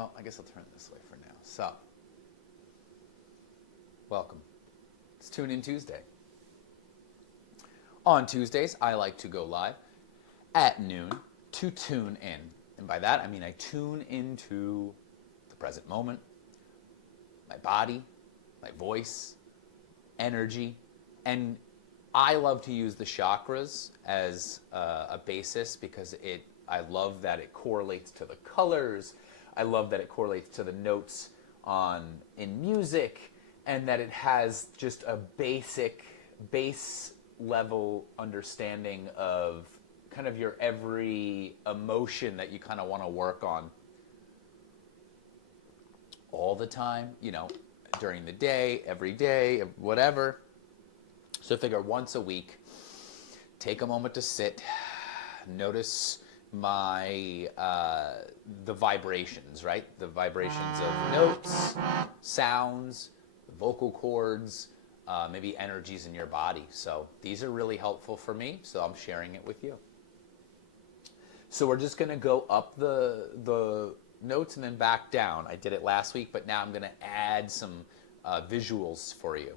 Well, I guess I'll turn it this way for now. So, welcome. It's Tune In Tuesday. On Tuesdays, I like to go live at noon to tune in. And by that, I mean I tune into the present moment, my body, my voice, energy, and I love to use the chakras as a basis because I love that it correlates to the colors. I love that it correlates to the notes in music, and that it has just a base level understanding of kind of your every emotion that you kind of want to work on all the time, during the day, every day, whatever. So figure once a week, take a moment to sit, notice the vibrations, right? The vibrations of notes, sounds, vocal cords, maybe energies in your body. So these are really helpful for me, so I'm sharing it with you. So we're just going to go up the notes and then back down. I did it last week, but now I'm going to add some visuals for you.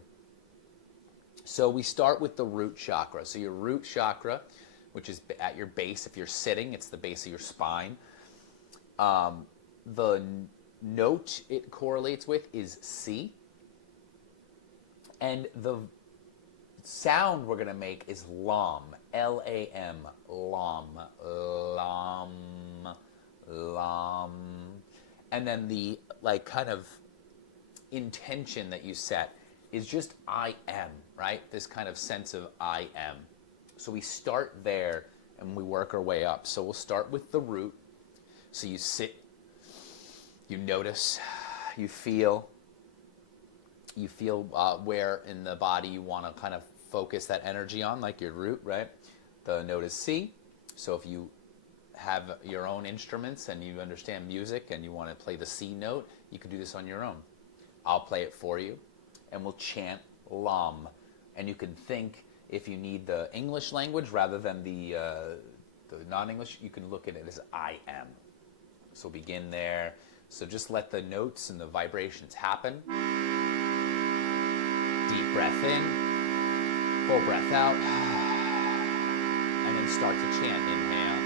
So we start with the root chakra. So your root chakra, which is at your base. If you're sitting, it's the base of your spine. The note it correlates with is C. And the sound we're going to make is LAM. L-A-M. LAM. LAM. LAM. And then the kind of intention that you set is just I am, right? This kind of sense of I am. So we start there and we work our way up. So we'll start with the root. So you sit, you notice, you feel where in the body you want to kind of focus that energy on, like your root, right? The note is C. So if you have your own instruments and you understand music and you want to play the C note, you can do this on your own. I'll play it for you and we'll chant LAM. And you can think, if you need the English language rather than the non-English, you can look at it as I am. So begin there. So just let the notes and the vibrations happen. Deep breath in, full breath out, and then start to chant. Inhale.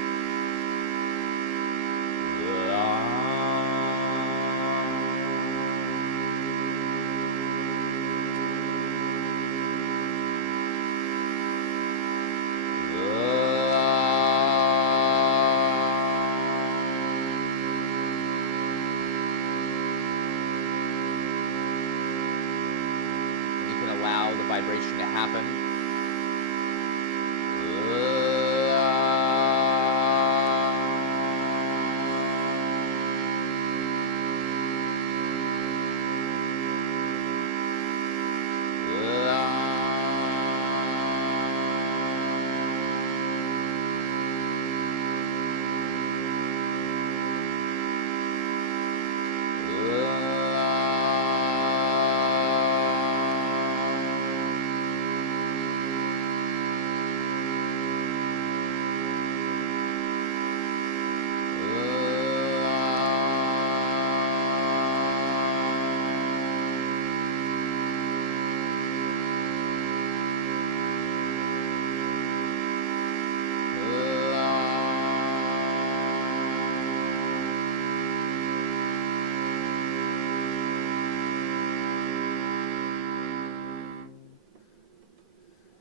Allow the vibration to happen.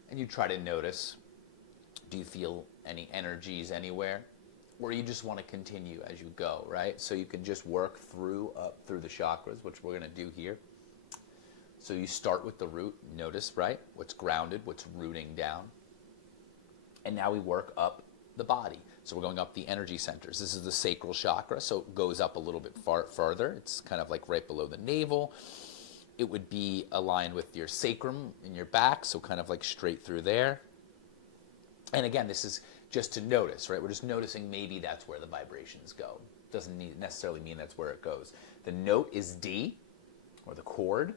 And you try to notice, do you feel any energies anywhere? Or you just want to continue as you go, right? So you can just work up through the chakras, which we're going to do here. So you start with the root, notice, right? What's grounded, what's rooting down. And now we work up the body. So we're going up the energy centers. This is the sacral chakra, so it goes up a little bit further. It's kind of like right below the navel. It would be aligned with your sacrum in your back, so kind of like straight through there. And again, this is just to notice, right? We're just noticing maybe that's where the vibrations go. Doesn't necessarily mean that's where it goes. The note is D, or the chord.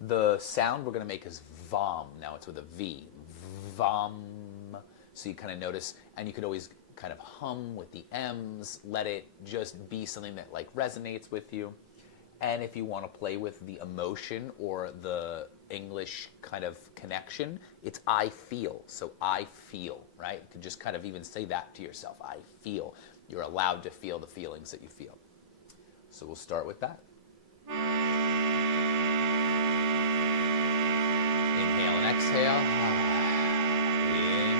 The sound we're going to make is VOM. Now it's with a V. VOM. So you kind of notice, and you could always kind of hum with the M's. Let it just be something that like resonates with you. And if you want to play with the emotion or the English kind of connection, it's I feel. So I feel, right? You can just kind of even say that to yourself. I feel. You're allowed to feel the feelings that you feel. So we'll start with that. Inhale and exhale. In.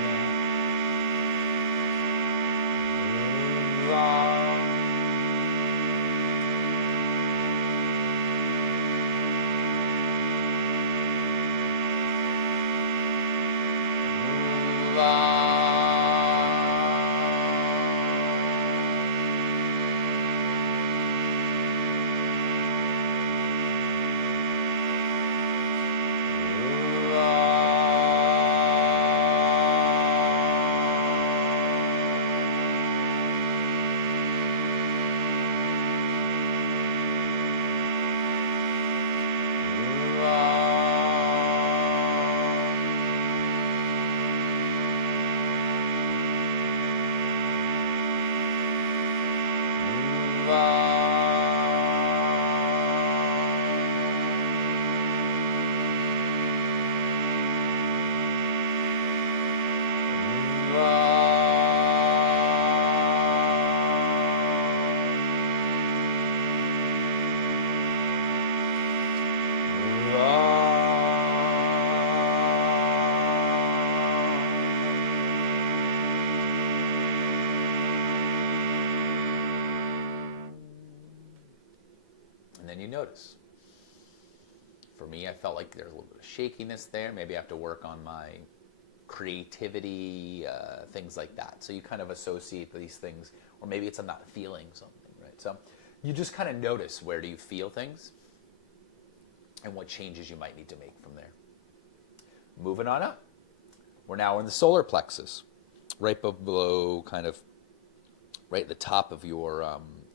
Long. And then you notice. For me, I felt like there's a little bit of shakiness there. Maybe I have to work on my creativity, things like that. So you kind of associate these things, or maybe it's I'm not feeling something, right? So you just kind of notice where do you feel things and what changes you might need to make from there. Moving on up. We're now in the solar plexus, right below kind of right at the top of your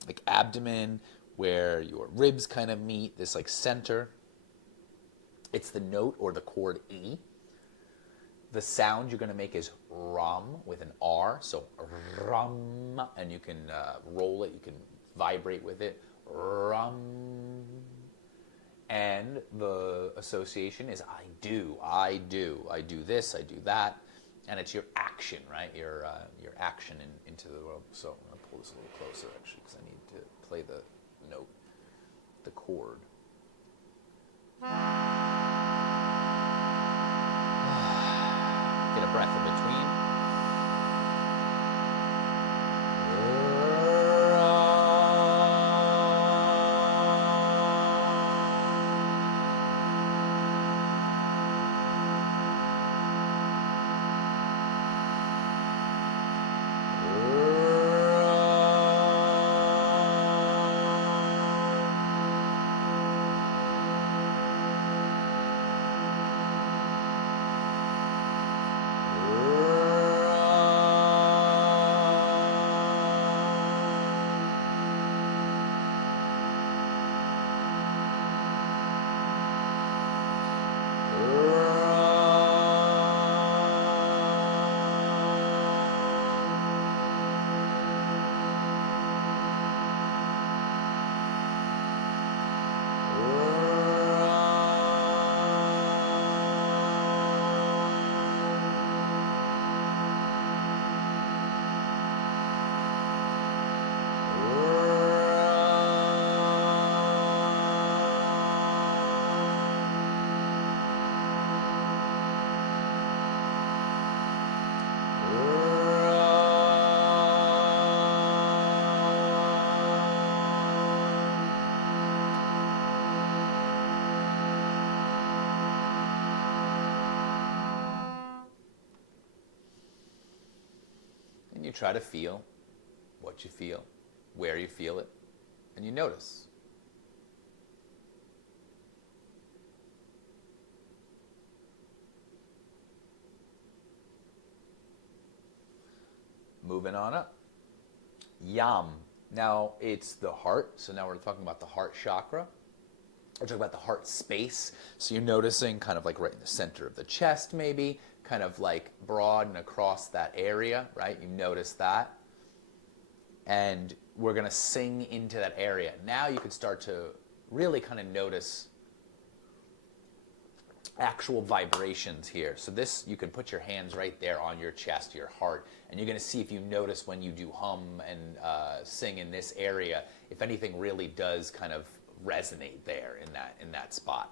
like abdomen, where your ribs kind of meet, this like center. It's the note or the chord E. The sound you're going to make is rum with an R, so rum, and you can roll it, you can vibrate with it, rum. And the association is I do this, I do that, and it's your action, right? Your action into the world. So I'm going to pull this a little closer actually, because I need to play the note, the chord. Get a breath in between. You try to feel what you feel, where you feel it, and you notice. Moving on up. Yam. Now it's the heart, so now we're talking about the heart chakra. We're talking about the heart space. So you're noticing kind of like right in the center of the chest maybe, kind of like broad and across that area, right? You notice that. and we're going to sing into that area. Now you can start to really kind of notice actual vibrations here. So this, you can put your hands right there on your chest, your heart, and you're going to see if you notice when you do hum and sing in this area, if anything really does kind of resonate there in that spot.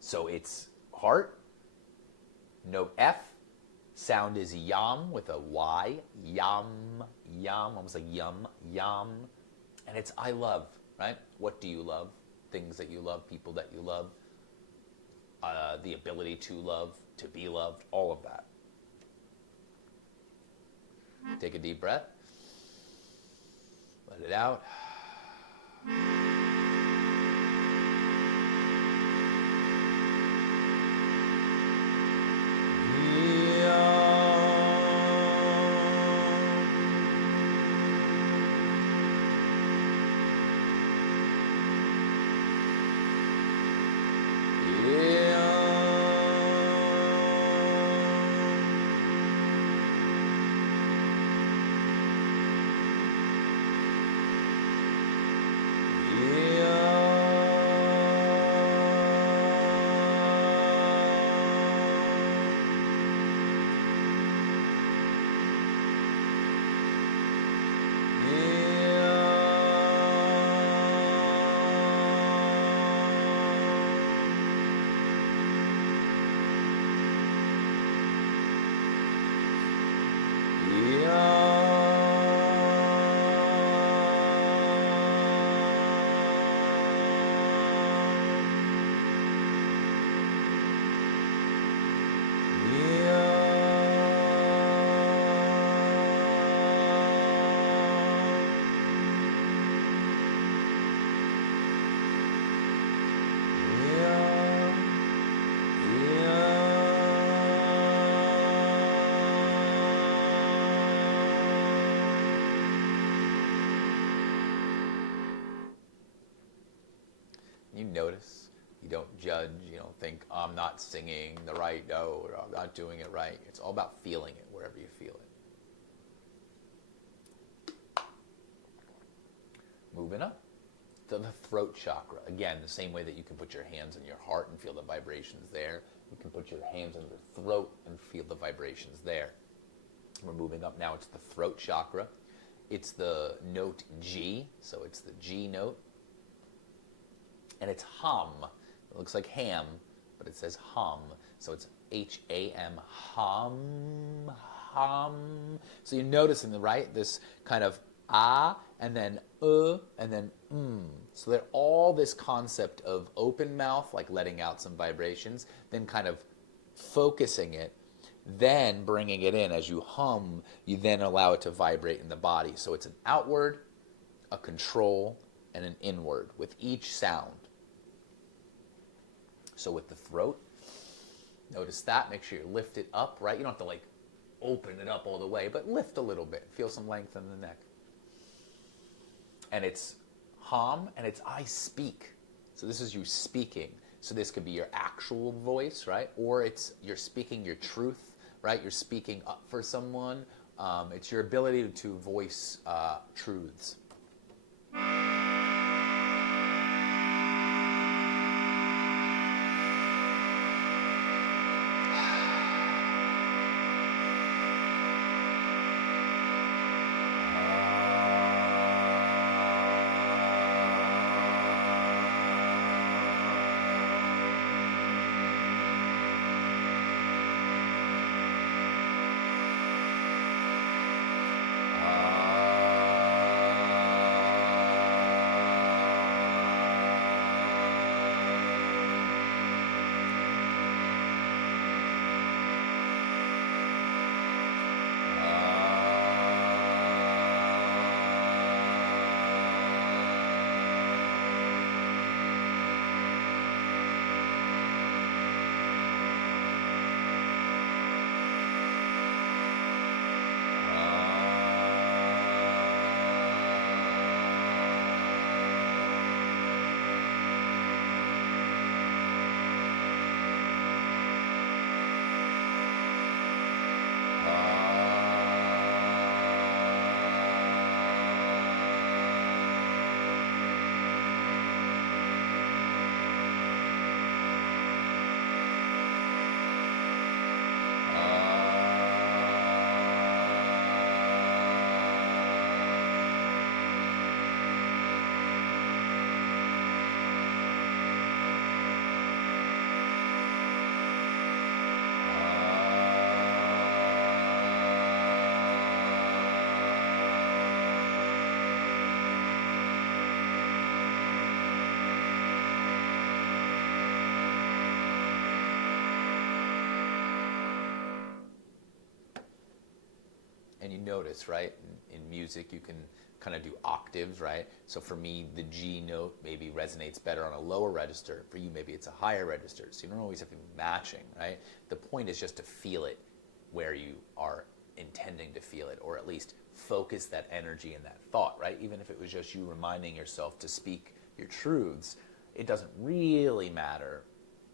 So it's heart, note F, sound is yam with a Y, yam, yam, almost like yum, yam, and it's I love, right? What do you love? Things that you love, people that you love, the ability to love, to be loved, all of that. Take a deep breath. Let it out. You notice, you don't judge, you don't think, I'm not singing the right note, or I'm not doing it right. It's all about feeling it wherever you feel it. Moving up to the throat chakra. Again, the same way that you can put your hands in your heart and feel the vibrations there, you can put your hands in your throat and feel the vibrations there. We're moving up now. It's the throat chakra. It's the note G, so it's the G note. And it's hum. It looks like ham, but it says hum. So it's H-A-M, hum, hum. So you're noticing, right, this kind of ah, and then and then So they're all this concept of open mouth, like letting out some vibrations, then kind of focusing it, then bringing it in. As you hum, you then allow it to vibrate in the body. So it's an outward, a control, and an inward with each sound. So with the throat, notice that. Make sure you lift it up, right? You don't have to like open it up all the way, but lift a little bit. Feel some length in the neck. And it's hum, and it's I speak. So this is you speaking. So this could be your actual voice, right? Or it's you're speaking your truth, right? You're speaking up for someone. It's your ability to voice truths. and you notice, right? In music, you can kind of do octaves, right? So for me, the G note maybe resonates better on a lower register. For you, maybe it's a higher register. So you don't always have to be matching, right? The point is just to feel it where you are intending to feel it, or at least focus that energy and that thought, right? Even if it was just you reminding yourself to speak your truths, it doesn't really matter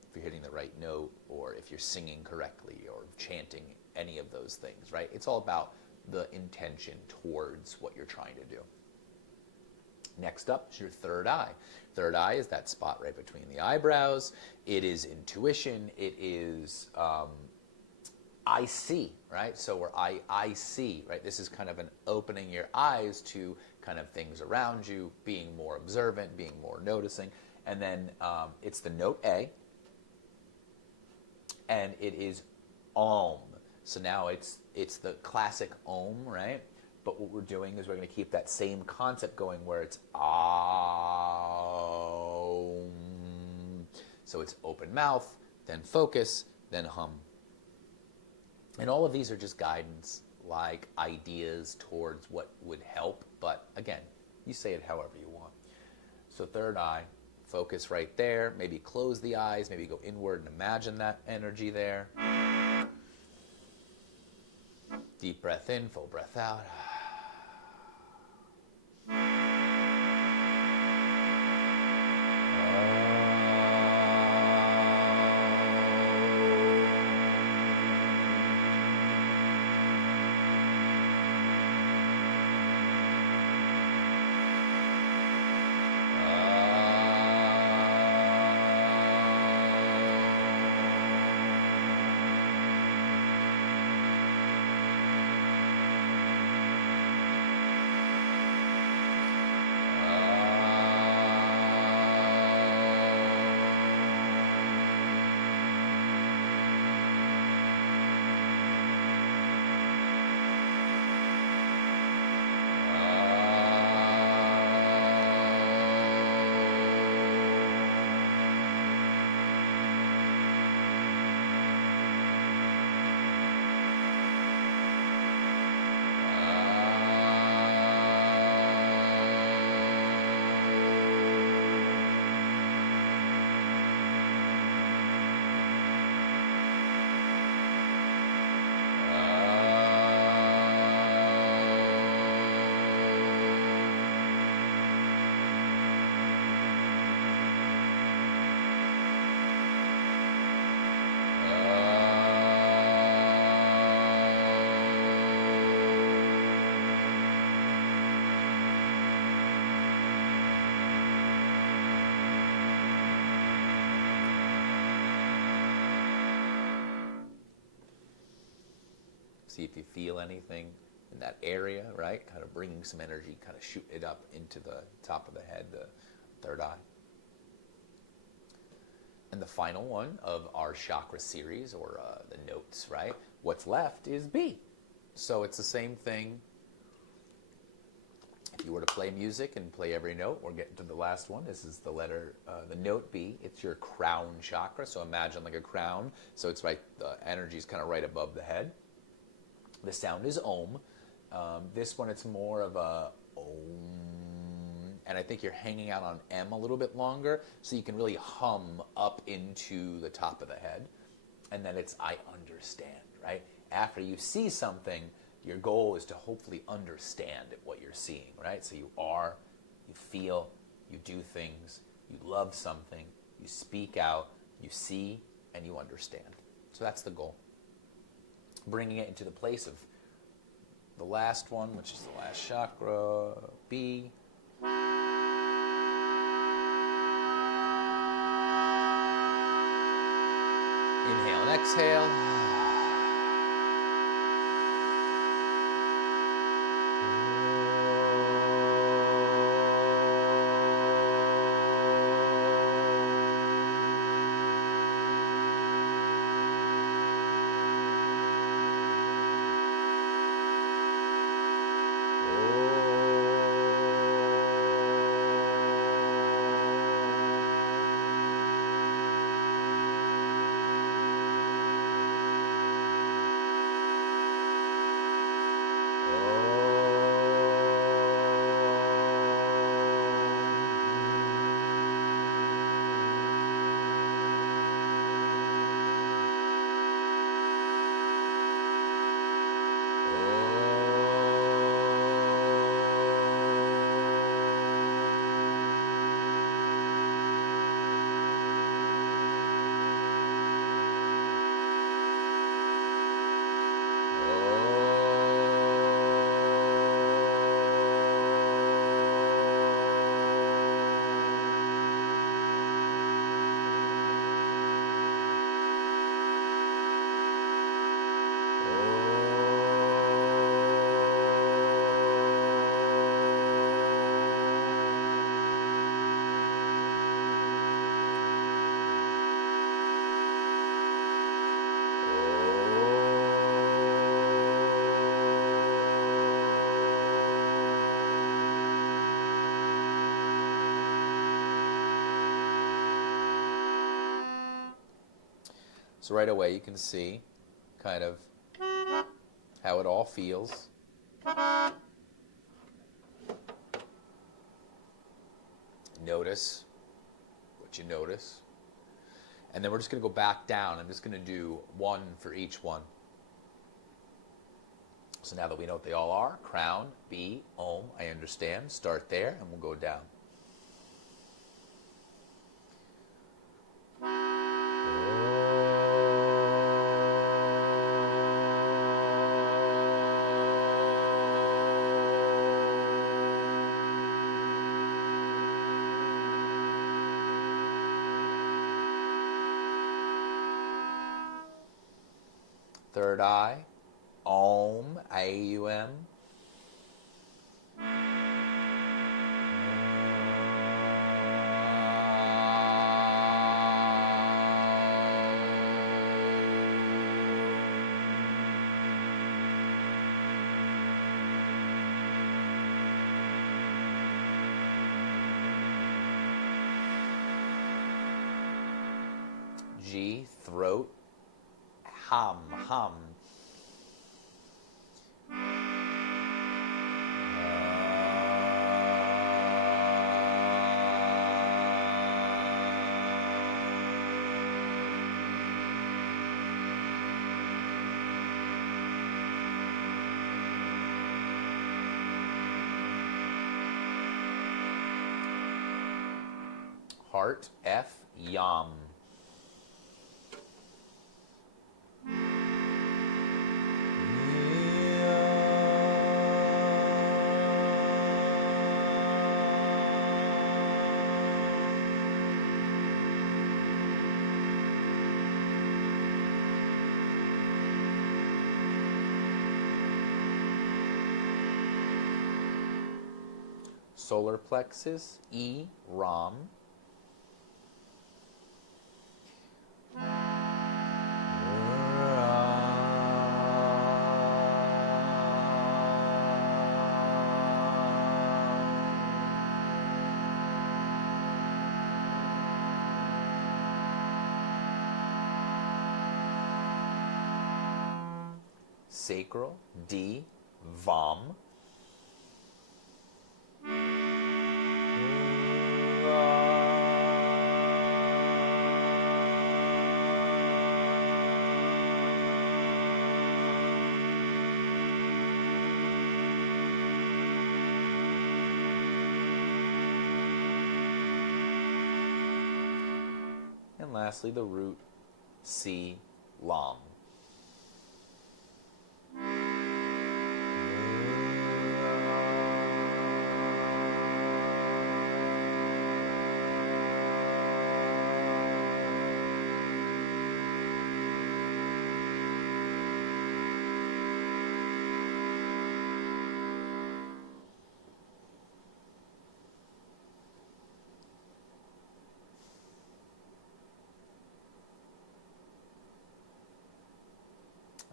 if you're hitting the right note or if you're singing correctly or chanting, any of those things, right? It's all about the intention towards what you're trying to do. Next up is your third eye. Third eye is that spot right between the eyebrows. It is intuition. It is I see, right? So where I see, right? This is kind of an opening your eyes to kind of things around you, being more observant, being more noticing. And then it's the note A, and it is Om. So now it's the classic Om, right? But what we're doing is we're going to keep that same concept going where it's Om. So it's open mouth, then focus, then hum. And all of these are just guidance, like ideas towards what would help. But again, you say it however you want. So third eye, focus right there. Maybe close the eyes, maybe go inward and imagine that energy there. Deep breath in, full breath out. See if you feel anything in that area, right? Kind of bringing some energy, kind of shooting it up into the top of the head, the third eye. And the final one of our chakra series, or the notes, right? What's left is B. So it's the same thing. If you were to play music and play every note, we're getting to the last one. This is the letter, the note B. It's your crown chakra. So imagine like a crown. So it's right, the energy is kind of right above the head. The sound is Om. This one, it's more of a Om. And I think you're hanging out on M a little bit longer, so you can really hum up into the top of the head. And then it's I understand, right? After you see something, your goal is to hopefully understand what you're seeing, right? So you feel, you do things, you love something, you speak out, you see, and you understand. So that's the goal. Bringing it into the place of the last one, which is the last chakra, B. Inhale and exhale. So right away you can see kind of how it all feels. Notice what you notice. And then we're just going to go back down. I'm just going to do one for each one. So now that we know what they all are, crown, B, Om, I understand. Start there, and we'll go down. Third eye, Om, A-U-M. G, throat, hum, hum. Heart, F, yam. Solar plexus, E, Ram. Sacral, D, Vam. And lastly, the root, C, Lam.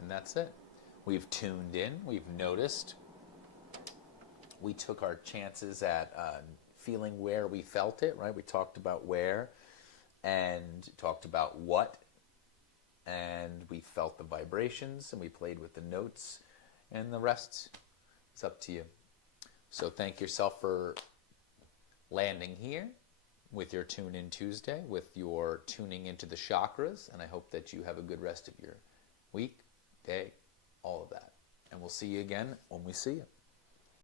And that's it. We've tuned in, we've noticed. We took our chances at feeling where we felt it, right? We talked about where and talked about what, and we felt the vibrations and we played with the notes, and the rest is up to you. So thank yourself for landing here with your Tune In Tuesday, with your tuning into the chakras, and I hope that you have a good rest of your week, day, all of that. And we'll see you again when we see you.